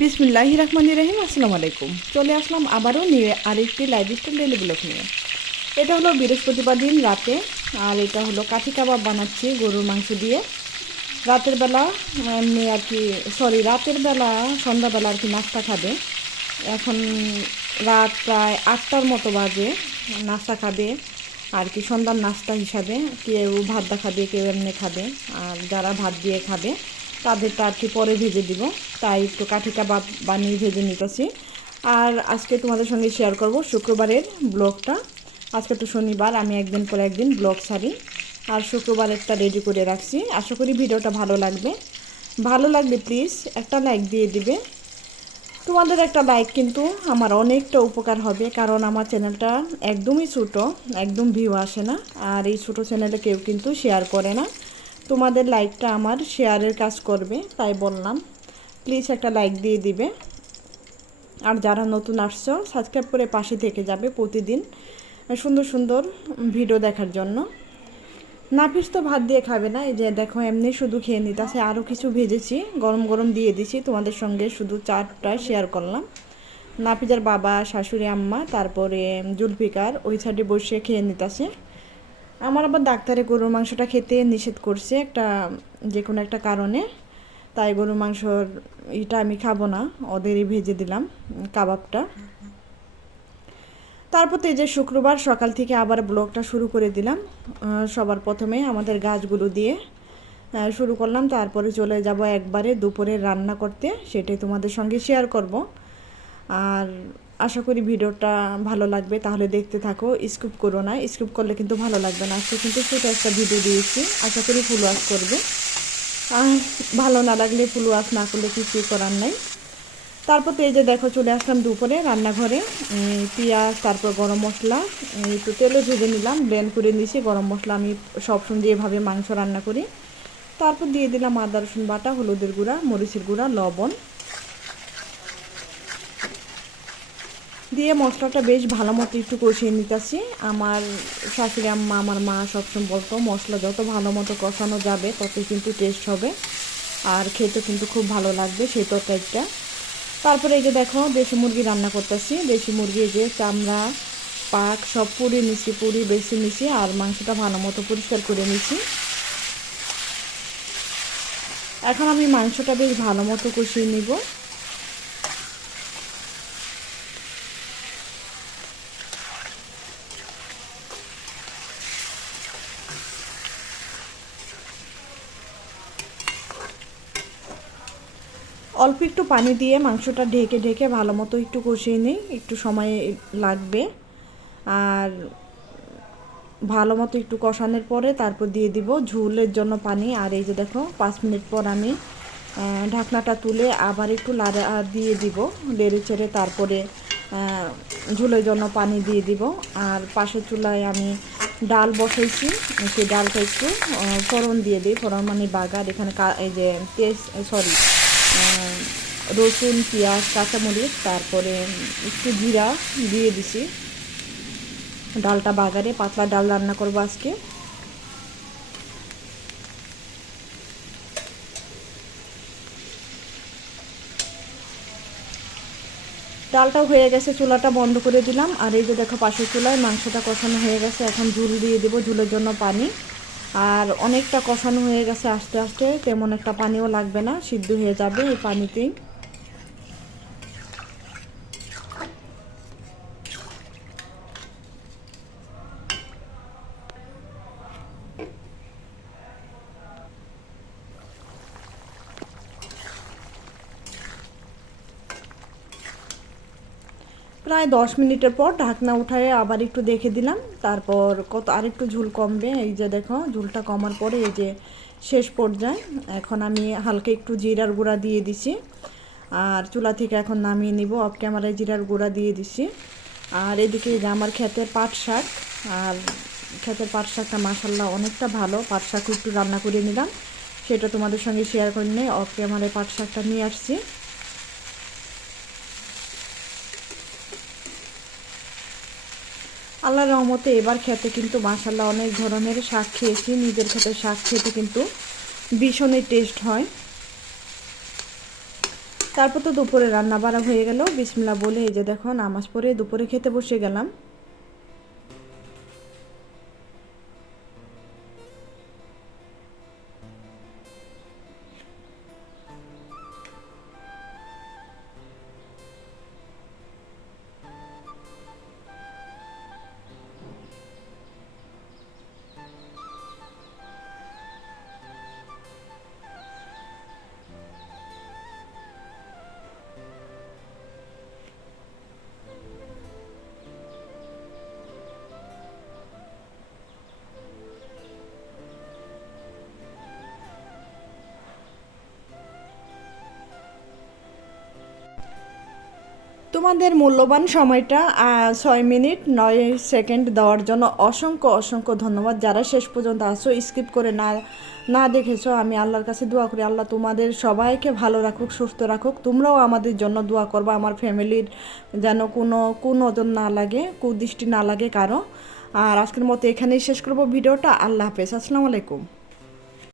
বিসমিল্লাহ রহমান রহিম আসসালামু আলাইকুম চলে আসলাম আবারও নিয়ে আরেকটি লাইফস্টাইল ডেলি ব্লগ নিয়ে। এটা হলো বৃহস্পতিবার দিন রাতে, আর এটা হলো কাঠি কাবাব বানাচ্ছি গরুর মাংস দিয়ে। রাতের বেলা, এমনি আর কি সরি রাতের বেলা, সন্ধ্যাবেলা আর কি নাস্তা খাবে। এখন রাত প্রায় আটটার মতো বাজে, নাস্তা খাবে, আর কি সন্ধ্যার নাস্তা হিসাবে কেউ ভাত খাবে কেউ এমনি খাবে, আর যারা ভাত দিয়ে খাবে তাদেরটা আর কি পরে ভেজে দিব। তাই একটু কাঠি কাবাব বানিয়ে ভেজে নিতেছি। আর আজকে তোমাদের সঙ্গে শেয়ার করব শুক্রবারের ব্লগটা। আজকে তো শনিবার, আমি একদিন পরে একদিন ব্লগ ছাড়ি। আর শুক্রবারেরটা রেডি করে রাখছি। আশা করি ভিডিওটা ভালো লাগবে। ভালো লাগলে প্লিজ একটা লাইক দিয়ে দিবে। তোমাদের একটা লাইক কিন্তু আমার অনেকটা উপকার হবে, কারণ আমার চ্যানেলটা একদমই ছোটো, একদম ভিউ আসে না। আর এই ছোটো চ্যানেলে কেউ কিন্তু শেয়ার করে না। তোমাদের লাইকটা আমার শেয়ারের কাজ করবে, তাই বললাম। প্লিজ একটা লাইক দিয়ে দিবে। আর যারা নতুন আসছো সাবস্ক্রাইব করে পাশে থেকে যাবে প্রতিদিন সুন্দর সুন্দর ভিডিও দেখার জন্য। নাফিস তো ভাত দিয়ে খাবে না, এই যে দেখো এমনি শুধু খেয়ে নিতেছে। আরও কিছু ভেজেছি, গরম গরম দিয়ে দিছি, তোমাদের সঙ্গে শুধু চারটা শেয়ার করলাম। নাফিজার বাবা, শাশুড়ি, আম্মা, তারপরে জুলফিকার, ওই সাইডে বসে খেয়ে নিতেছে। আমার আবার ডাক্তারে গরুর মাংসটা খেতে নিষেধ করছে একটা, যে কোনো একটা কারণে। তাই গরুর মাংসর এটা আমি খাব না, ওদেরই ভেজে দিলাম কাবাবটা। তারপর তো এই যে শুক্রবার সকাল থেকে আবার ব্লগটা শুরু করে দিলাম। সবার প্রথমে আমাদের গাছগুলো দিয়ে শুরু করলাম। তারপরে চলে যাব একবারে দুপুরে রান্না করতে, সেটাই তোমাদের সঙ্গে শেয়ার করব। আর আশা করি ভিডিওটা ভালো লাগবে, তাহলে দেখতে থাকো, স্কিপ করো না, স্কিপ করলে কিন্তু ভালো লাগবে না, আজকে কিন্তু ছোটো একটা ভিডিও দিয়েছি, আশা করি ফুল ওয়াশ করবে। আর ভালো না লাগলে ফুল ওয়াশ না করলে কিছুই করার নাই। তারপর তো এই যে দেখো চলে আসলাম দুপুরে রান্নাঘরে পেঁয়াজ, তারপর গরম মশলা একটু তেলও ভেজে নিলাম ব্লেন্ড করে নিয়েছি, গরম মশলা আমি সবসময় এভাবে মাংস রান্না করি। তারপর দিয়ে দিলাম আদা রসুন বাটা, হলুদের গুঁড়া, মরিচের গুঁড়া, লবণ। দিয়ে মশলাটা বেশ ভালো মতো একটু কষিয়ে নিতেছি। আমার শাশুড়ি আম্মা আমার মা সবসময় বলতো, মশলা যত ভালো মতো কষানো যাবে, ততই কিন্তু টেস্ট হবে। আর খেতে কিন্তু খুব ভালো লাগবে সেই তরকারিটা। তারপরে এই যে দেখো, দেশি মুরগি রান্না করতেছি। দেশি মুরগি যে চামড়া, পাক, সব পুরি মিশি পুরি বেশি মিশি আর মাংসটা ভালো মতো পরিষ্কার করে নিছি। এখন আমি মাংসটা বেশ ভালো মতো কষিয়ে নিব। অল্প একটু পানি দিয়ে মাংসটা ঢেকে ঢেকে ভালো মতো একটু কষিয়ে নিই, একটু সময় লাগবে। আর ভালো মতো একটু কষানোর পরে তারপর দিয়ে দিব ঝুলের জন্য পানি। আর এই যে দেখো, পাঁচ মিনিট পর আমি ঢাকনাটা তুলে আবার একটু লাড়া দিয়ে দিব। লেড়ে চেড়ে তারপরে ঝুলের জন্য পানি দিয়ে দিব। আর পাশের চুলায় আমি ডাল বসাইছি, সেই ডালটা একটু ফোড়ন দিয়ে দিই। ফোড়ন মানে বাগার, এখানে এই যে তেজ, সরি রসুন, পেঁয়াজ, কাঁচামরিচ, তারপরে একটু জিরা দিয়ে দিছি। ডালটা বাগারে পাতলা ডাল রান্না করব আজকে। ডালটাও হয়ে গেছে, চুলাটা বন্ধ করে দিলাম। আর এই যে দেখো পাশের চুলায় মাংসটা কষানো হয়ে গেছে, এখন ঝুল দিয়ে দেবো, ঝুলের জন্য পানি। আর অনেকটা কষানো হয়ে গেছে আস্তে আস্তে, তেমন একটা পানিও লাগবে না, সিদ্ধ হয়ে যাবে এই পানিতেই। প্রায় দশ মিনিটের পর ঢাকনা উঠায় আবার একটু দেখে দিলাম। তারপর কত আরেকটু ঝুল কমবে। এই যে দেখো, ঝুলটা কমার পরে এই যে শেষ পর্যায়ে এখন আমি হালকা একটু জিরার গুঁড়া দিয়ে দিছি। আর চুলা থেকে এখন নামিয়ে নিব, অফ ক্যামেরায় জিরার গুঁড়া দিয়ে দিছি। আর এদিকে যে আমার ক্ষেতের পাট শাক। আর ক্ষেতের পাট শাকটা মাসাল্লাহ অনেকটা ভালো। পাট শাক একটু রান্না করে নিলাম। সেটা তোমাদের সঙ্গে শেয়ার করে নিয়ে অফ ক্যামেরায় পাট শাকটা নিয়ে আসছি। আল্লাহ রহমতে এবার খেতে কিন্তু মাসাল্লাহ অনেক ধরনের শাক খেয়েছি। নিজের খেতে শাক খেতে কিন্তু ভীষণই টেস্ট হয়। তারপর তো দুপুরে রান্না বাড়া হয়ে গেল। বিসমিল্লা বলে এই যে দেখো নামাজ পড়ে দুপুরে খেতে বসে গেলাম। তোমাদের মূল্যবান সময়টা ছয় মিনিট নয় সেকেন্ড দেওয়ার জন্য অসংখ্য অসংখ্য ধন্যবাদ। যারা শেষ পর্যন্ত আসো স্কিপ করে না না দেখেছ, আমি আল্লাহর কাছে দোয়া করি। আল্লাহ তোমাদের সবাইকে ভালো রাখুক, সুস্থ রাখুক। তোমরাও আমাদের জন্য দোয়া করবা, আমার ফ্যামিলির যেন কোনো কুনজর না লাগে, কুদৃষ্টি না লাগে কারও। আর আজকের মতো এখানেই শেষ করব ভিডিওটা। আল্লাহ হাফেজ। আসসালামু আলাইকুম।